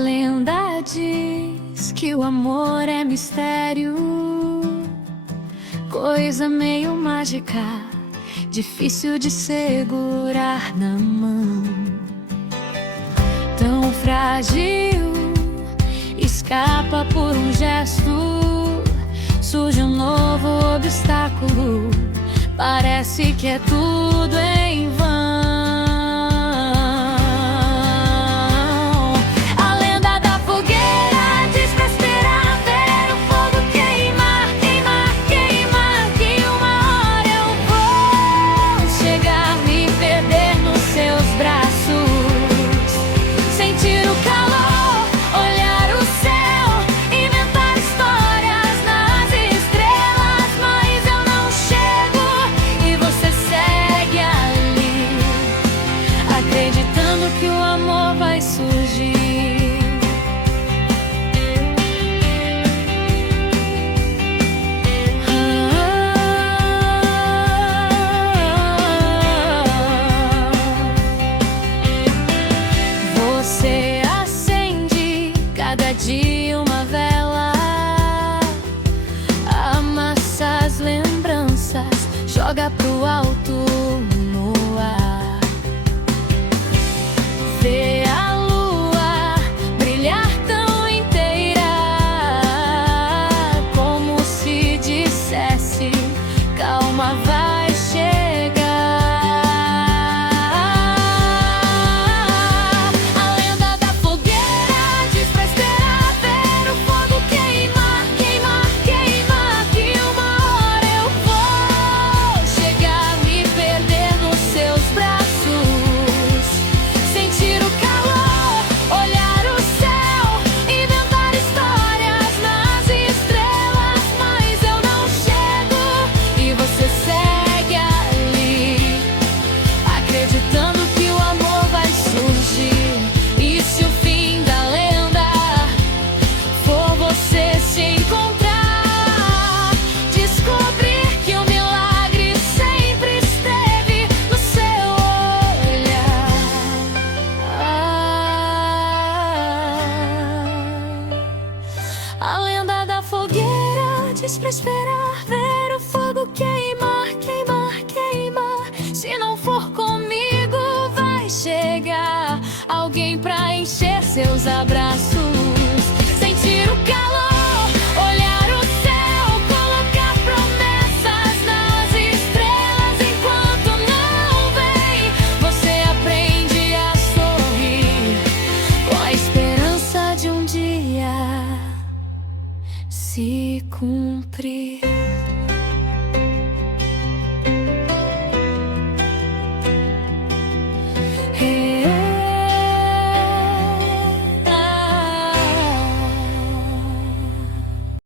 lenda diz que o amor é mistério, coisa meio mágica, difícil de segurar na mão. Tão frágil, escapa por um gesto, surge um novo obstáculo, parece que é tudo em vão. Acreditando que o amor vai surgir. Você acende cada dia uma vela, amassa as lembranças, joga pro alto no ar. Vê a lua brilhar tão inteira, como se dissesse: calma, vai chegar. A lenda da fogueira diz pra esperar ver o fogo queimar, queimar, queimar, que uma hora eu vou chegar, me perder nos seus braços. A lenda da fogueira diz pra esperar ver o fogo queimar, queimar, queimar. Se não for comigo, vai chegar alguém pra encher seus abraços. Sentir o calor, olhar o céu, colocar promessas nas estrelas. Enquanto não vem, você aprende a sorrir, com a esperança de um dia se cumprir.